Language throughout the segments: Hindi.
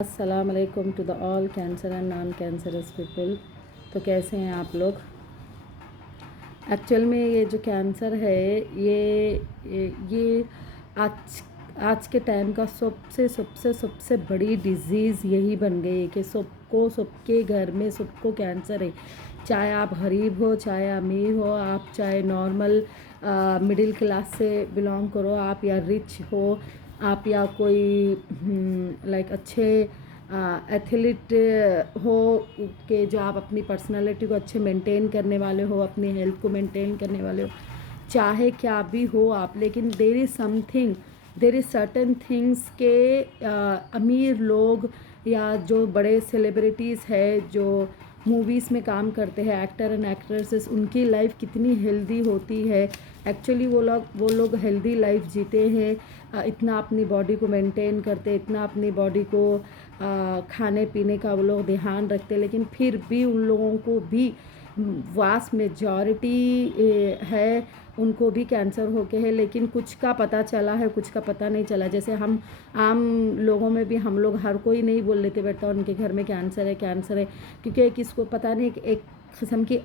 अस्सलाम वालेकुम to the all cancer and non cancerous people. तो कैसे हैं आप लोग? एक्चुअल में ये जो कैंसर है ये आज आज के टाइम का सबसे सबसे सबसे बड़ी डिजीज़ यही बन गई है कि सबके घर में सबको कैंसर है। चाहे आप गरीब हो, चाहे अमीर हो, आप चाहे नॉर्मल मिडिल क्लास से बिलोंग करो आप, या रिच हो आप, या कोई लाइक अच्छे एथलीट हो कि जो आप अपनी पर्सनालिटी को अच्छे मेंटेन करने वाले हो, अपनी हेल्थ को मेंटेन करने वाले हो, चाहे क्या भी हो आप, लेकिन देर इज़ सर्टन थिंग्स के अमीर लोग या जो बड़े सेलिब्रिटीज़ है जो मूवीज़ में काम करते हैं, एक्टर एंड एक्ट्रेसेस, उनकी लाइफ कितनी हेल्दी होती है। एक्चुअली वो लोग हेल्दी लाइफ जीते हैं, इतना अपनी बॉडी को मेंटेन करते, इतना अपनी बॉडी को खाने पीने का वो लोग ध्यान रखते, लेकिन फिर भी उन लोगों को भी वास्ट मेजॉरिटी है उनको भी कैंसर हो के है, लेकिन कुछ का पता चला है, कुछ का पता नहीं चला। जैसे हम आम लोगों में भी हम लोग हर कोई नहीं बोल लेते बेटा उनके घर में कैंसर है, क्योंकि किसको पता नहीं एक किस्म की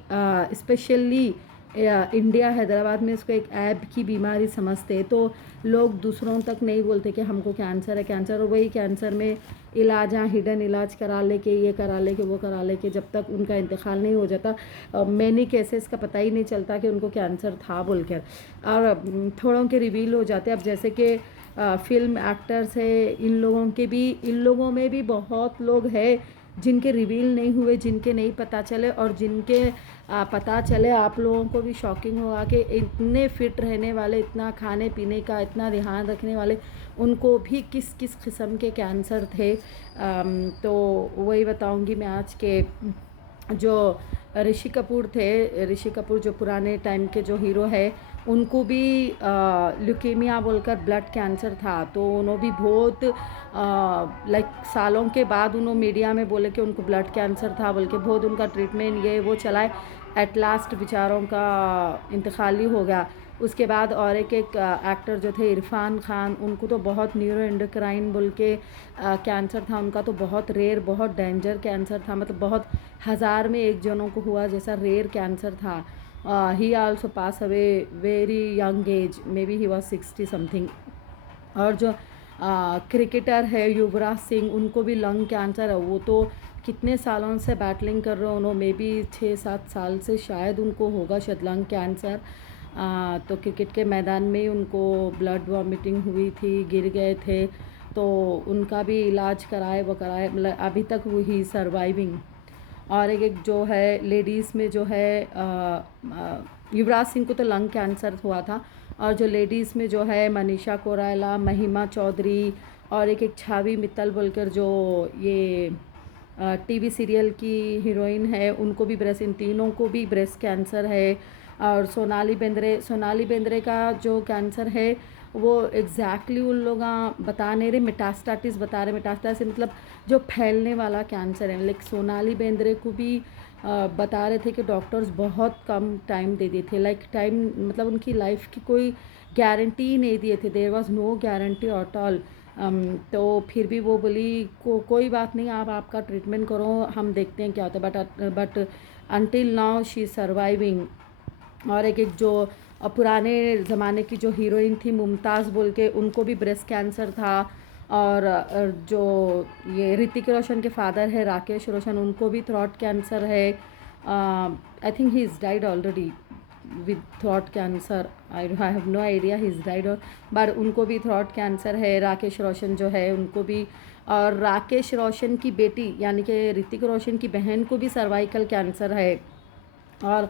स्पेशली इंडिया हैदराबाद में इसको एक ऐब की बीमारी समझते, तो लोग दूसरों तक नहीं बोलते कि हमको कैंसर और वही कैंसर में इलाज, हिडन इलाज करा ले के, ये करा ले के, वो करा ले के, जब तक उनका इंतकाल नहीं हो जाता मैनी केसेस का पता ही नहीं चलता कि उनको कैंसर था बोलकर, और थोड़ों के रिवील हो जाते। अब जैसे कि फिल्म एक्टर्स है, इन लोगों में भी बहुत लोग हैं जिनके रिवील नहीं हुए, जिनके नहीं पता चले, और जिनके पता चले आप लोगों को भी शॉकिंग होगा कि इतने फिट रहने वाले, इतना खाने पीने का इतना ध्यान रखने वाले, उनको भी किस किस किस्म के कैंसर थे। तो वही बताऊंगी मैं आज के जो ऋषि कपूर थे, ऋषि कपूर जो पुराने टाइम के जो हीरो है, उनको भी ल्यूकेमिया बोलकर ब्लड कैंसर था, तो उन्होंने भी बहुत लाइक सालों के बाद उन्होंने मीडिया में बोले कि उनको ब्लड कैंसर था बोल के, बहुत उनका ट्रीटमेंट ये वो चलाए, एट लास्ट बेचारों का इंतकाल ही हो गया। उसके बाद और एक एक्टर जो थे इरफान खान, उनको तो बहुत न्यूरो एंडोक्राइन बोल के कैंसर था, उनका तो बहुत रेयर, बहुत डेंजर कैंसर था, मतलब बहुत 1000 में एक जनों को हुआ जैसा रेयर कैंसर था। ही also pass away very young age, may be he was 60 something. और जो क्रिकेटर है युवराज सिंह, उनको भी लंग कैंसर है, वो तो कितने सालों से बैटलिंग कर रहे हो, उन्होंने मे बी 6-7 साल से शायद उनको होगा शायद लंग कैंसर। तो क्रिकेट के मैदान में ही उनको ब्लड वॉमिटिंग हुई थी, गिर गए थे, तो उनका भी इलाज कराए वो कराए, मतलब अभी तक वो ही सर्वाइविंग। और एक जो है लेडीज़ में जो है युवराज सिंह को तो लंग कैंसर हुआ था, और जो लेडीज़ में जो है मनीषा कोइराला, महिमा चौधरी, और एक छावी मित्तल बोलकर जो ये टीवी सीरियल की हीरोइन है, उनको भी ब्रेस्ट, इन तीनों को भी ब्रेस्ट कैंसर है। और सोनाली बेंद्रे का जो कैंसर है वो एग्जैक्टली उन लोग बता नहीं रहे, मेटास्टाटिस बता रहे, मेटास्टासिस मतलब जो फैलने वाला कैंसर है। लाइक सोनाली बेंद्रे को भी बता रहे थे कि डॉक्टर्स बहुत कम टाइम दे दिए थे, लाइक टाइम मतलब उनकी लाइफ की कोई गारंटी ही नहीं दिए थे, there was no guarantee at all. तो फिर भी वो बोली कोई बात नहीं, आप आपका ट्रीटमेंट करो, हम देखते हैं क्या होता है, but until now she surviving. और एक जो पुराने ज़माने की जो हीरोइन थी मुमताज़ बोल के, उनको भी ब्रेस्ट कैंसर था। और जो ये ऋतिक रोशन के फादर है राकेश रोशन, उनको भी थ्रोट कैंसर है। I think he is died already with throat cancer, I have no idea he is died, और बट उनको भी थ्रोट कैंसर है। राकेश रोशन जो है उनको भी, और राकेश रोशन की बेटी यानी कि ऋतिक रोशन की बहन को भी सर्वाइकल कैंसर है। और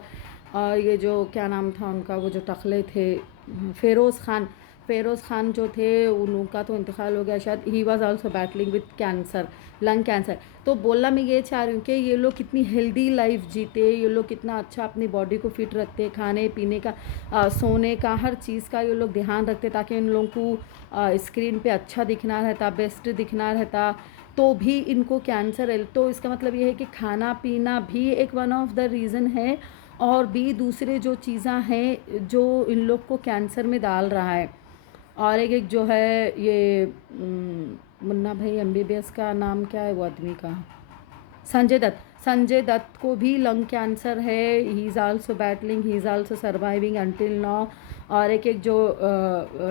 ये जो क्या नाम था उनका, वो जो टकले थे, फ़ेरोज़ ख़ान जो थे, उनका तो इंतकाल हो गया शायद, he was also battling with cancer, lung cancer. तो बोलना मैं ये चाह रही हूँ कि ये लोग कितनी हेल्दी लाइफ जीते, ये लोग कितना अच्छा अपनी बॉडी को फिट रखते, खाने पीने का सोने का हर चीज़ का ये लोग ध्यान रखते, ताकि इन लोगों को स्क्रीन पे अच्छा दिखना रहता, बेस्ट दिखना रहता, तो भी इनको कैंसर है। तो इसका मतलब ये है कि खाना पीना भी एक वन ऑफ द रीज़न है, और भी दूसरे जो चीज़ें हैं जो इन लोग को कैंसर में डाल रहा है। और एक जो है ये मुन्ना भाई एमबीबीएस का नाम क्या है वो आदमी का? संजय दत्त। संजय दत्त को भी लंग कैंसर है, he is also battling, he is also surviving until now. और एक एक जो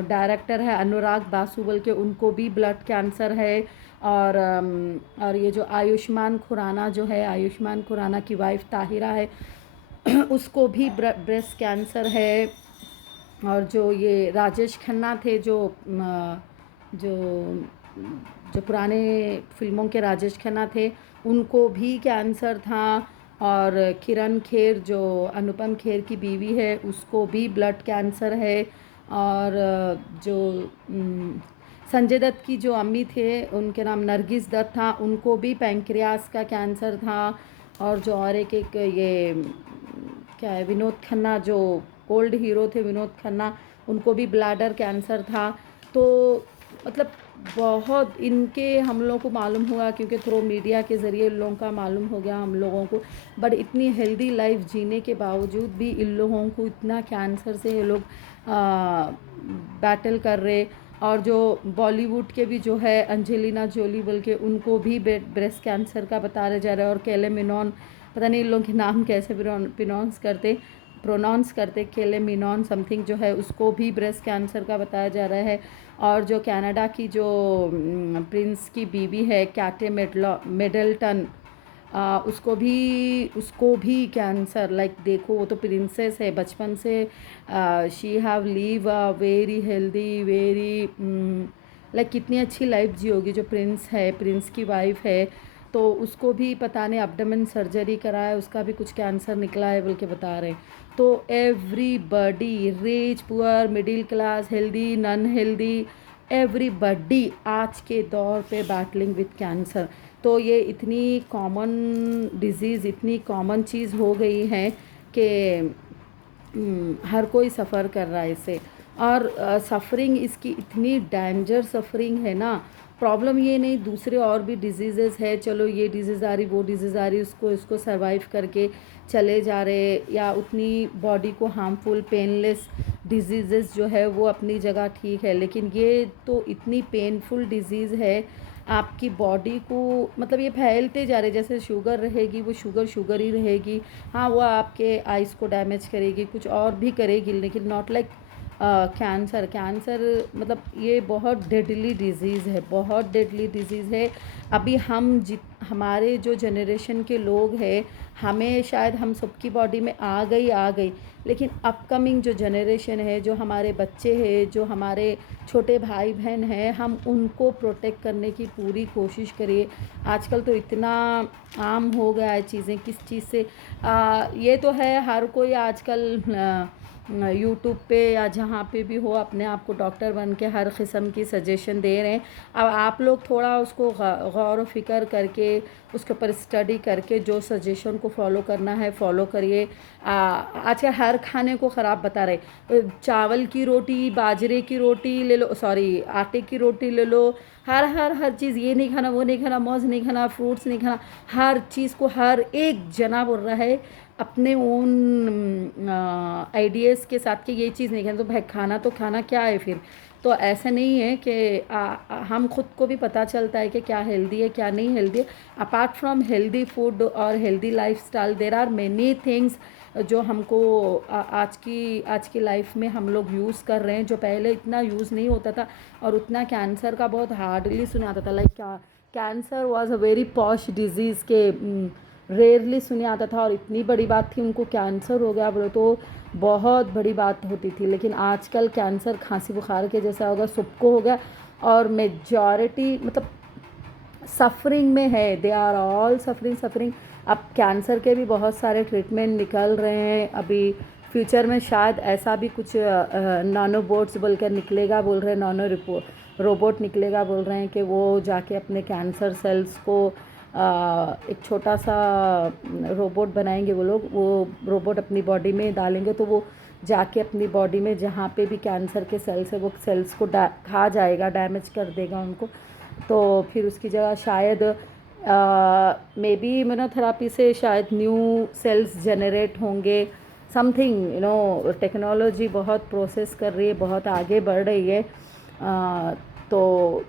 डायरेक्टर है अनुराग बासु बोल के, उनको भी ब्लड कैंसर है। और ये जो आयुष्मान खुराना जो है, आयुष्मान खुराना की वाइफ ताहिरा है उसको भी ब्रेस्ट कैंसर है। और जो ये राजेश खन्ना थे, जो जो पुराने फिल्मों के राजेश खन्ना थे, उनको भी कैंसर था। और किरण खेर जो अनुपम खेर की बीवी है, उसको भी ब्लड कैंसर है। और जो संजय दत्त की जो अम्मी थे, उनके नाम नरगिस दत्त था, उनको भी पैंक्रियास का कैंसर था। और जो और एक एक ये क्या है, विनोद खन्ना जो ओल्ड हीरो थे, विनोद खन्ना, उनको भी ब्लैडर कैंसर था। तो मतलब बहुत इनके हम लोगों को मालूम हुआ, क्योंकि थ्रू मीडिया के ज़रिए इन लोगों का मालूम हो गया हम लोगों को। बट इतनी हेल्दी लाइफ जीने के बावजूद भी इन लोगों को इतना कैंसर से ये लोग बैटल कर रहे। और जो बॉलीवुड के भी जो है अंजेलिना जोली बोल के, उनको भी ब्रेस्ट कैंसर का बता रहे जा रहे हैं। और केले मिनोन, पता नहीं इन लोगों के नाम कैसे प्रोनाउंस करते, केले मिनोन समथिंग जो है, उसको भी ब्रेस्ट कैंसर का बताया जा रहा है। और जो कनाडा की जो प्रिंस की बीवी है कैटे मिडल्टन, उसको भी कैंसर, लाइक देखो वो तो प्रिंसेस है बचपन से, she have leave a very healthy very, like कितनी अच्छी लाइफ जी होगी जो प्रिंस है, प्रिंस की वाइफ है। तो उसको भी पता नहीं एब्डोमेन सर्जरी कराया, उसका भी कुछ कैंसर निकला है बोल के बता रहे हैं। तो everybody, rich poor middle class, healthy non healthy, everybody आज के दौर पे बैटलिंग विथ कैंसर। तो ये इतनी कॉमन डिजीज़, इतनी कॉमन चीज़ हो गई है कि हर कोई सफ़र कर रहा है इससे। और सफ़रिंग इसकी इतनी डेंजर सफ़रिंग है ना। प्रॉब्लम ये नहीं, दूसरे और भी डिजीज़ेज़ है, चलो ये डिजीज़ आ रही वो डिजीज़ आ रही, इसको सर्वाइव करके चले जा रहे, या उतनी बॉडी को हार्मफुल पेनलेस डिजीज़ेज़ जो है वो अपनी जगह ठीक है। लेकिन ये तो इतनी पेनफुल डिज़ीज़ है, आपकी बॉडी को मतलब ये फैलते जा रहे, जैसे शुगर रहेगी वो शुगर ही रहेगी। हाँ, वो आपके आइज़ को डैमेज करेगी, कुछ और भी करेगी, लेकिन नॉट लाइक कैंसर मतलब ये बहुत डेडली डिज़ीज़ है, बहुत डेडली डिज़ीज़ है। अभी हमारे जो जनरेशन के लोग हैं, हमें शायद हम सबकी बॉडी में आ गई, लेकिन अपकमिंग जो जनरेशन है, जो हमारे बच्चे हैं, जो हमारे छोटे भाई बहन हैं, हम उनको प्रोटेक्ट करने की पूरी कोशिश करिए। आजकल तो इतना आम हो गया है चीज़ें, किस चीज़ से ये तो है, हर कोई आजकल यूट्यूब पे या जहाँ पे भी हो अपने आप को डॉक्टर बन के हर किस्म की सजेशन दे रहे हैं। अब आप लोग थोड़ा उसको गौर व फिक्र करके, उसके ऊपर स्टडी करके जो सजेशन को फॉलो करना है फॉलो करिए। आजकल हर खाने को ख़राब बता रहे, चावल की रोटी, बाजरे की रोटी ले लो, सॉरी आटे की रोटी ले लो, हर चीज़, ये नहीं खाना वो नहीं खाना, मौज नहीं खाना, फ्रूट्स नहीं खाना, हर चीज़ को हर एक जना बोल रहा है अपने ओन आइडियाज़ के साथ कि ये चीज़ नहीं खाना। तो भाई खाना क्या है फिर? तो ऐसा नहीं है कि हम खुद को भी पता चलता है कि क्या हेल्दी है क्या नहीं हेल्दी है। अपार्ट फ्रॉम हेल्दी फूड और healthy lifestyle, there are many things जो हमको आज की लाइफ में हम लोग यूज़ कर रहे हैं, जो पहले इतना यूज़ नहीं होता था। और उतना कैंसर का बहुत हार्डली सुना आता था, like cancer was a very posh disease के रेयरली सुने आता था। और इतनी बड़ी बात थी, उनको कैंसर हो गया बोलो तो बहुत बड़ी बात होती थी। लेकिन आजकल कैंसर खांसी बुखार के जैसा होगा, सबको हो गया। और मेजॉरिटी मतलब सफरिंग में है, दे आर ऑल सफरिंग। अब कैंसर के भी बहुत सारे ट्रीटमेंट निकल रहे हैं। अभी फ्यूचर में शायद ऐसा भी कुछ नानो बोट्स बोल कर निकलेगा, बोल रहे हैं नानो रोबोट निकलेगा, बोल रहे हैं कि वो जाके अपने कैंसर सेल्स को एक छोटा सा रोबोट बनाएंगे वो लोग। वो रोबोट अपनी बॉडी में डालेंगे तो वो जाके अपनी बॉडी में जहाँ पे भी कैंसर के सेल्स है वो सेल्स को खा जाएगा, डैमेज कर देगा उनको। तो फिर उसकी जगह शायद मे बी इम्यूनोथेरापी से शायद न्यू सेल्स जनरेट होंगे, समथिंग टेक्नोलॉजी बहुत प्रोसेस कर रही है, बहुत आगे बढ़ रही है। तो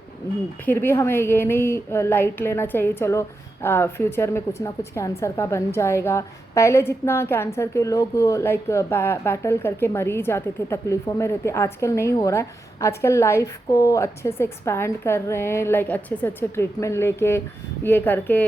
फिर भी हमें ये नहीं लाइट लेना चाहिए, चलो फ्यूचर में कुछ ना कुछ कैंसर का बन जाएगा। पहले जितना कैंसर के लोग लाइक बैटल करके मर ही जाते थे, तकलीफ़ों में रहते, आजकल नहीं हो रहा है। आजकल लाइफ को अच्छे से एक्सपैंड कर रहे हैं, लाइक अच्छे से अच्छे ट्रीटमेंट लेके ये करके।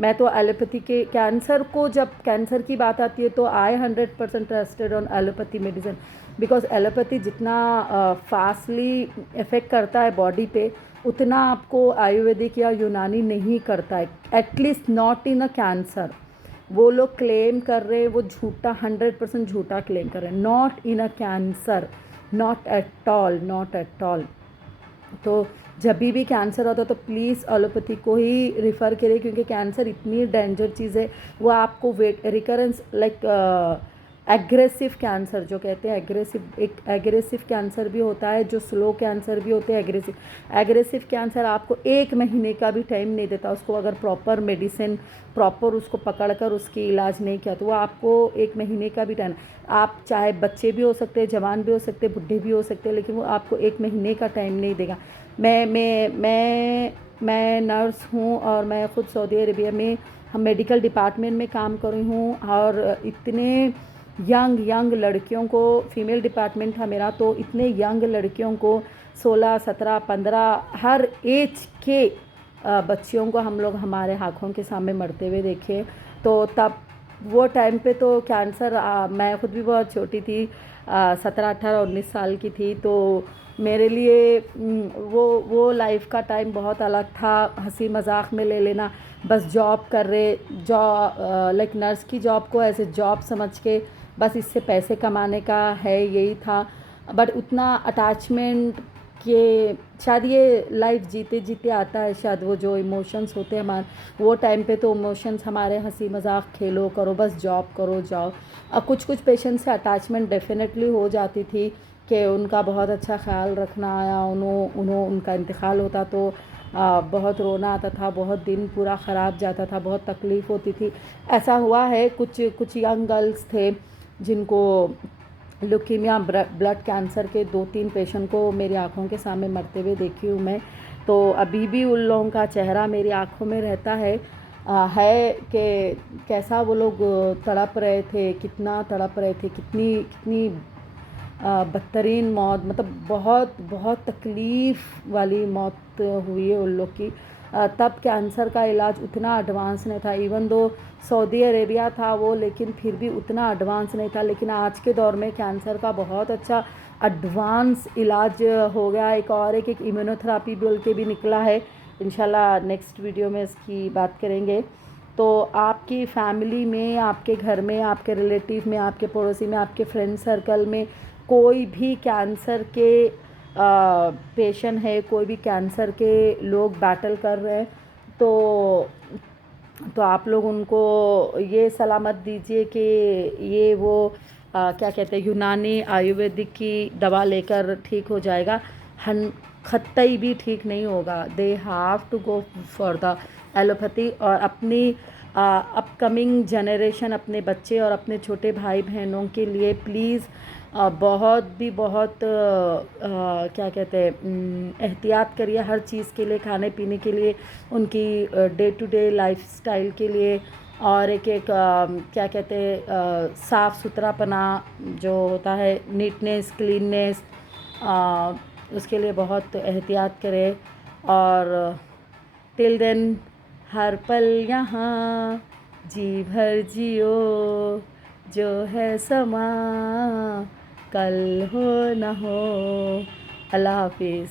मैं तो एलोपैथी के कैंसर को, जब कैंसर की बात आती है तो आई 100% trusted on allopathy medicine, because allopathy जितना फास्टली इफ़ेक्ट करता है बॉडी पे, उतना आपको आयुर्वेदिक या यूनानी नहीं करता है, at least not in a cancer. वो लोग क्लेम कर रहे हैं, वो झूठा 100% झूठा क्लेम कर रहे हैं, not in a cancer, not at all, not at all. तो जब भी कैंसर होता है तो प्लीज़ एलोपैथी को ही रिफ़र करें, क्योंकि कैंसर इतनी डेंजर चीज़ है, वो आपको wait recurrence like aggressive cancer जो कहते हैं, एक एग्रेसिव कैंसर भी होता है, जो स्लो कैंसर भी होते हैं। एग्रेसिव कैंसर आपको 1 महीने का भी टाइम नहीं देता, उसको अगर प्रॉपर मेडिसिन, प्रॉपर उसको पकड़कर उसकी इलाज नहीं किया तो वो आपको 1 महीने का भी टाइम, आप चाहे बच्चे भी हो सकते हैं, जवान भी हो सकते हैं, बुढ़े भी हो सकते हैं, लेकिन वो आपको 1 महीने का टाइम नहीं देगा। मैं नर्स हूँ और मैं ख़ुद सऊदी अरेबिया में हम मेडिकल डिपार्टमेंट में काम कर रही हूँ, और इतने यंग लड़कियों को, फीमेल डिपार्टमेंट था मेरा, तो इतने यंग लड़कियों को 16, 17, 15 हर एज के बच्चियों को हम लोग हमारे आँखों के सामने मरते हुए देखे। तो तब वो टाइम पे तो कैंसर, मैं ख़ुद भी बहुत छोटी थी, 17, 18, 19 साल की थी, तो मेरे लिए वो लाइफ का टाइम बहुत अलग था। हंसी मजाक में ले लेना, बस जॉब कर रहे, लाइक नर्स की जॉब को ऐसे जॉब समझ के बस इससे पैसे कमाने का है, यही था। बट उतना अटैचमेंट के, शायद ये लाइफ जीते जीते आता है, शायद वो जो इमोशंस होते हैं हमारे, वो टाइम पे तो इमोशंस हमारे हंसी मजाक, खेलो करो, बस जॉब करो जाओ। अब कुछ पेशेंट से अटैचमेंट डेफिनेटली हो जाती थी कि उनका बहुत अच्छा ख्याल रखना आया, उनका इंतकाल होता तो बहुत रोना आता था, बहुत दिन पूरा ख़राब जाता था, बहुत तकलीफ़ होती थी। ऐसा हुआ है, कुछ यंग गर्ल्स थे जिनको ल्यूकीमिया, ब्लड कैंसर के 2-3 पेशेंट को मेरी आँखों के सामने मरते हुए देखी हूँ मैं। तो अभी भी उन लोगों का चेहरा मेरी आँखों में रहता है कि कैसा वो लोग तड़प रहे थे, कितना तड़प रहे थे, कितनी बदतरीन मौत, मतलब बहुत बहुत तकलीफ़ वाली मौत हुई है उन लोग की। तब कैंसर का इलाज उतना एडवांस नहीं था, इवन दो सऊदी अरेबिया था वो, लेकिन फिर भी उतना एडवांस नहीं था। लेकिन आज के दौर में कैंसर का बहुत अच्छा एडवांस इलाज हो गया। एक इम्यूनोथेरापी बोल के भी निकला है, इंशाल्लाह नेक्स्ट वीडियो में इसकी बात करेंगे। तो आपकी फैमिली में, आपके घर में, आपके रिलेटिव में, आपके पड़ोसी में, आपके फ्रेंड सर्कल में कोई भी कैंसर के पेशेंट है, कोई भी कैंसर के लोग बैटल कर रहे हैं, तो आप लोग उनको ये सलामत दीजिए कि ये वो क्या कहते हैं, यूनानी आयुर्वेदिक की दवा लेकर ठीक हो जाएगा, खत्तई भी ठीक नहीं होगा। They have to go for the allopathy. और अपनी अपकमिंग जनरेशन, अपने बच्चे और अपने छोटे भाई बहनों के लिए प्लीज़ बहुत क्या कहते हैं, एहतियात करिए हर चीज़ के लिए, खाने पीने के लिए, उनकी डे टू डे लाइफस्टाइल के लिए। और एक क्या कहते हैं, साफ़ सुथरापना जो होता है, नीटनेस, क्लीननेस, उसके लिए बहुत एहतियात करें। और टिल देन हर पल यहाँ जी भर जियो, जो है समा कल हो न हो। अल्लाह हाफिज़।